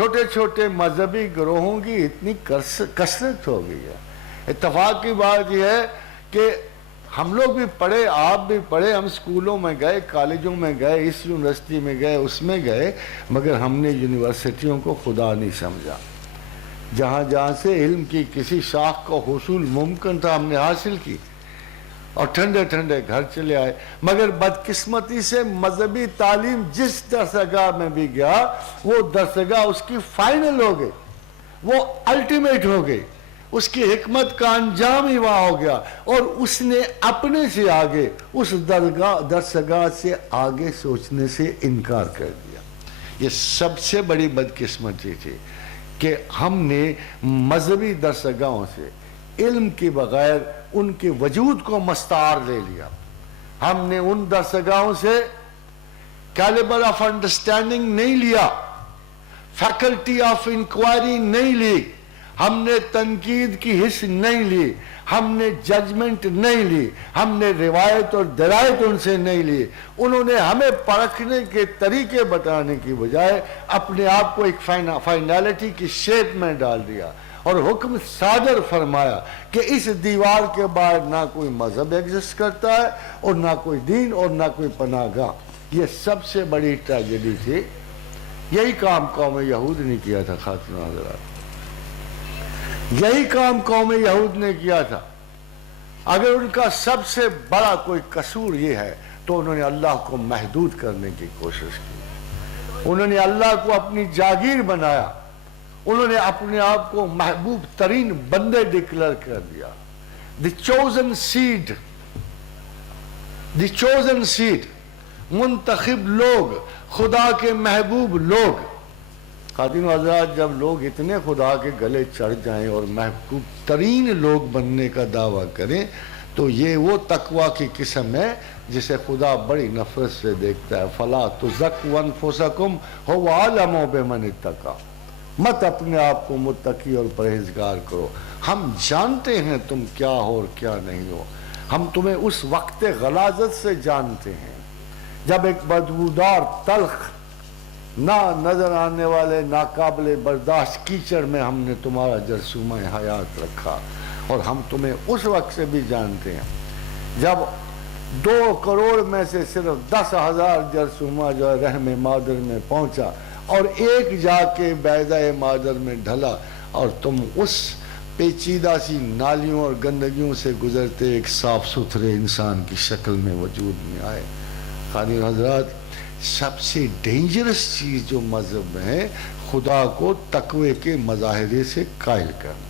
چھوٹے چھوٹے مذہبی گروہوں کی اتنی کثرت ہو گئی ہے. اتفاق کی بات یہ ہے کہ ہم لوگ بھی پڑھے، آپ بھی پڑھے، ہم اسکولوں میں گئے، کالجوں میں گئے، اس یونیورسٹی میں گئے، اس میں گئے، مگر ہم نے یونیورسٹیوں کو خدا نہیں سمجھا. جہاں جہاں سے علم کی کسی شاخ کا حصول ممکن تھا ہم نے حاصل کی اور ٹھنڈے ٹھنڈے گھر چلے آئے. مگر بدقسمتی سے مذہبی تعلیم جس درسگاہ میں بھی گیا وہ درسگاہ اس کی فائنل ہو گئی، وہ الٹیمیٹ ہو گئی، اس کی حکمت کا انجام ہی وہاں ہو گیا، اور اس نے اپنے سے آگے اس درسگاہ سے آگے سوچنے سے انکار کر دیا. یہ سب سے بڑی بدقسمتی تھی کہ ہم نے مذہبی درسگاہوں سے علم کے بغیر ان کے وجود کو مستعار لے لیا. ہم نے ان درسگاہوں سے کیلیبر آف انڈرسٹینڈنگ نہیں لیا، فیکلٹی آف انکوائری نہیں لی، ہم نے تنقید کی حص نہیں لی، ہم نے ججمنٹ نہیں لی، ہم نے روایت اور درایت ان سے نہیں لی. انہوں نے ہمیں پرکھنے کے طریقے بتانے کی بجائے اپنے آپ کو ایک فائنالٹی کی شیپ میں ڈال دیا اور حکم صادر فرمایا کہ اس دیوار کے باہر نہ کوئی مذہب ایگزسٹ کرتا ہے اور نہ کوئی دین اور نہ کوئی پناہ گاہ. یہ سب سے بڑی ٹریجڈی تھی. یہی کام قوم یہود نے کیا تھا. خاتون حضرات، یہی کام قوم یہود نے کیا تھا. اگر ان کا سب سے بڑا کوئی قصور یہ ہے تو انہوں نے اللہ کو محدود کرنے کی کوشش کی. انہوں نے اللہ کو اپنی جاگیر بنایا، انہوں نے اپنے آپ کو محبوب ترین بندے ڈکلیئر کر دیا. دی چوزن سیڈ، دی چوزن سیڈ، منتخب لوگ، خدا کے محبوب لوگ. خاتون و حضرات، جب لوگ اتنے خدا کے گلے چڑھ جائیں اور محبوب ترین لوگ بننے کا دعویٰ کریں تو یہ وہ تقویٰ کی قسم ہے جسے خدا بڑی نفرت سے دیکھتا ہے. فَلَا تُزَكُّوا أَنفُسَكُمْ هُوَ أَعْلَمُ بِمَنِ اتَّقَىٰ. مت اپنے آپ کو متقی اور پرہیزگار کرو، ہم جانتے ہیں تم کیا ہو اور کیا نہیں ہو. ہم تمہیں اس وقت غلاظت سے جانتے ہیں جب ایک بدبودار تلخ نہ نظر آنے والے ناقابل برداشت کیچڑ میں ہم نے تمہارا جرثومہ حیات رکھا، اور ہم تمہیں اس وقت سے بھی جانتے ہیں جب 2 کروڑ میں سے صرف 10,000 جرثومہ جو ہے رحم مادر میں پہنچا اور ایک جا کے بیضہ مادر میں ڈھلا، اور تم اس پیچیدہ سی نالیوں اور گندگیوں سے گزرتے ایک صاف ستھرے انسان کی شکل میں وجود میں آئے. خاتون حضرات، سب سے ڈینجرس چیز جو مذہب میں ہے خدا کو تقوی کے مظاہرے سے قائل کرنا.